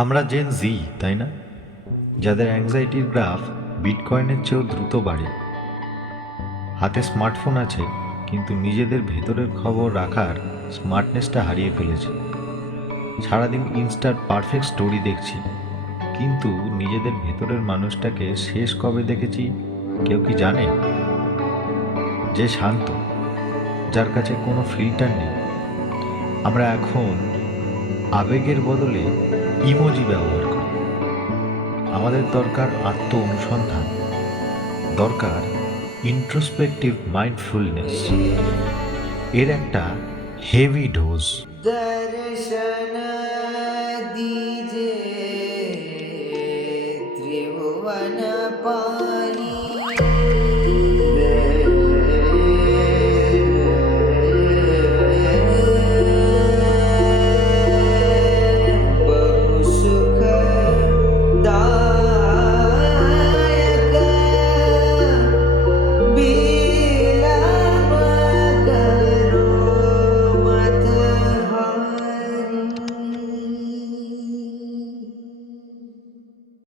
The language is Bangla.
আমরা জেন জি, তাই না? যাদের অ্যাংজাইটির গ্রাফ বিটকয়েনের চেয়েও দ্রুত বাড়ে। হাতে স্মার্টফোন আছে, কিন্তু নিজেদের ভেতরের খবর রাখার স্মার্টনেসটা হারিয়ে ফেলেছি। সারাদিন ইনস্টার পারফেক্ট স্টোরি দেখছি, কিন্তু নিজেদের ভেতরের মানুষটাকে শেষ কবে দেখেছি কেউ কি জানে? যে শান্ত, যার কাছে কোনো ফিল্টার নেই। আমরা এখন আবেগের বদলে ইমোজি ব্যবহার করি। আমাদের দরকার আত্ম অনুসন্ধান, দরকার ইন্ট্রোস্পেকটিভ মাইন্ডফুলনেস। এর একটা হেভি ডোজ। दर्शन